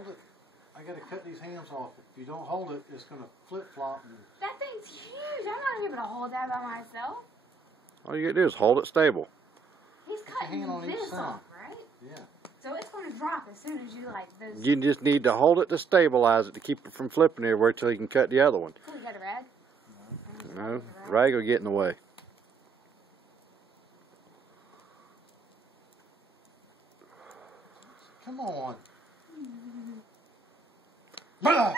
Hold it. I gotta cut these hands off. If you don't hold it, it's gonna flip-flop. That thing's huge. I'm not able to hold that by myself. All you gotta do is hold it stable. He's cutting this off, right? Yeah. So it's going to drop as soon as you like those. You just need to hold it to stabilize it to keep it from flipping everywhere till you can cut the other one. Oh, you got a rag? No, rag will get in the way. Come on. Bah!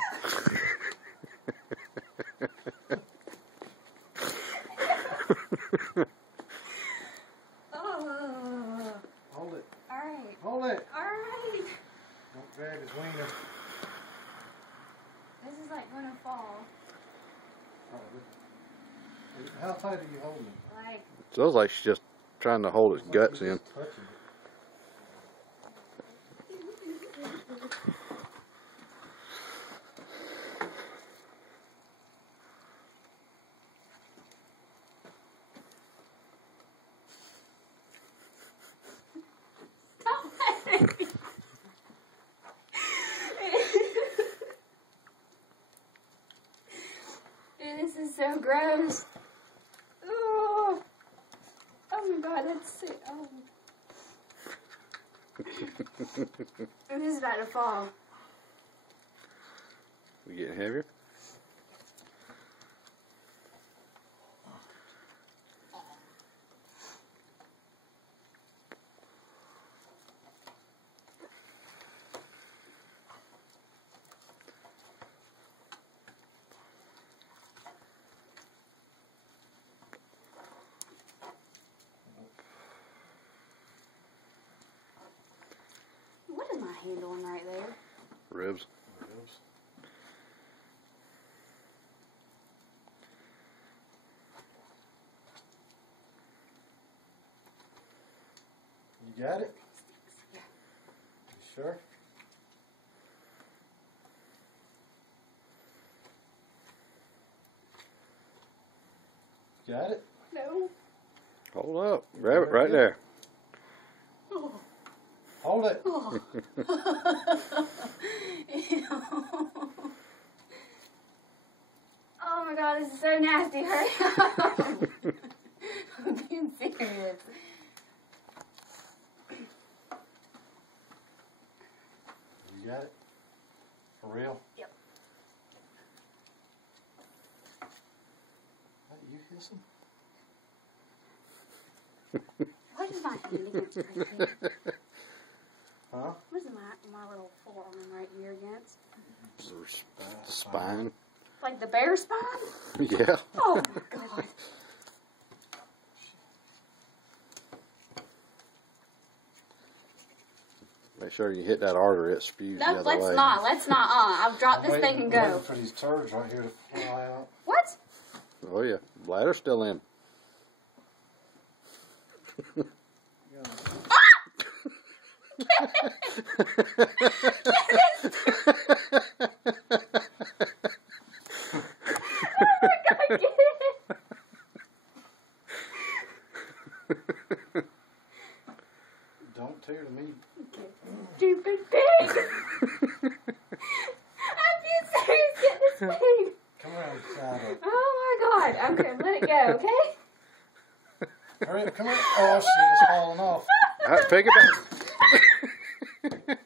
Hold it. Alright. Hold it. Alright. Don't grab his wiener. This is like going to fall. How tight are you holding it? Like. It feels like she's just trying to hold its guts in. This is so gross. Oh, oh my god, that's sick. Oh. This is about to fall. You getting heavier? What is my hand on right there? Ribs. You got it? Yeah. You sure? Got it? No. Hold up. Grab it right there. Oh. Hold it. Oh. Oh my god, this is so nasty. Hurry up. I'm being serious. You got it? For real? Yep. You hissing? What is my hand against right here? Huh? What is my little forearm right here against? Spine. Like the bear spine? Yeah. Oh my god. Make sure you hit that artery. It spews the No, other let's way. not. Let's not. I'll drop this thing and go. Waiting for these turds right here to fly out. What? Oh yeah, bladder's still in. Don't tear the meat. Stupid pig! I'm being serious. Get this pig. Come around the side of it. Oh my god. Okay, let it go, okay? Hurry up, come on. Oh shit, it's falling off. All right, pick it back.